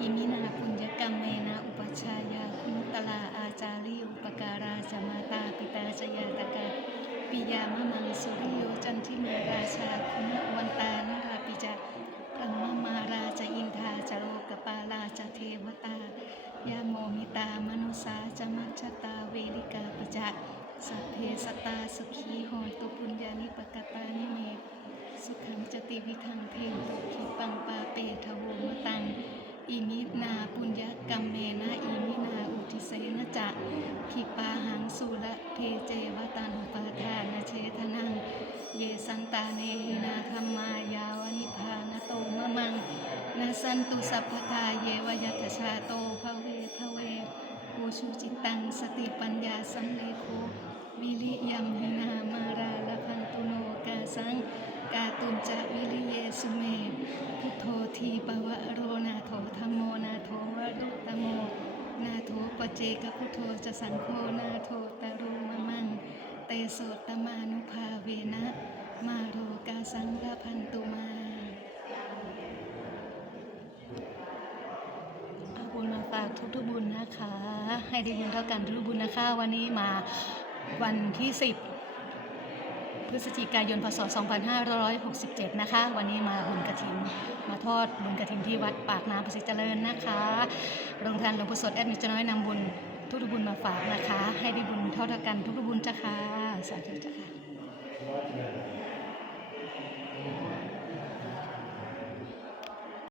อิมินาปุญญกรรมเมนะอุปชายาคุณตลาอาจาริอุปการาจมาตาปิตาชยาตกะปิยามะมังสุริโยจันทิมาราชาคุณวันตานาราปิจาพรหมมาราจอินทาจโลกปาลาจเทวตายาโมมิตามนุสาจมัจตาเวลิกาปิจาสัพเพสตาสุขีโหนตุปุญญานิปกตานิเมสุขังจติวิทังเพนตุขีปังปาเปทโวมตัง อิมินาปุญญกรรม เมนะอิมินาอุทิเสนะจะขีปาหังสุระเทเจวตันปาทานาเชทนัง เยสันตาเนหินาธรรมายาวนิพพานโตมะมังนาสันตุสัพพทาเยวยัตชาโตภเวภเวภูชุจิตตังสติปัญญาสัมเลโควิริยัมหินามาราลพันตุโนกาสังกาตุนจะวิริเยสุเมพุทโธทีปวะโรนาโถธรรมโมนาโถวรุตม เจกพุโธจะสังโฆนาโถตารุมะมัง เตโสตมานุภาเวนะ มาโรกาสังฆพันตุมาเอาบุญมาฝากทุกๆบุญนะคะ ให้ได้บุญเท่ากันทุกบุญนะคะ วันนี้มาวันที่10พฤศจิกายนพศ 2567 นะคะ วันนี้มาบุญกระถิน มาทอดบุญกระถินที่วัดปากน้ำประสิทธิ์เจริญนะคะ โรงทานหลวงปู่สดแอดมินจะน้อยนำบุญทุกๆบุญมาฝากนะคะ ให้ได้บุญเท่าเท่ากันทุกๆบุญจ้าค่ะสาธุจ้าค่ะ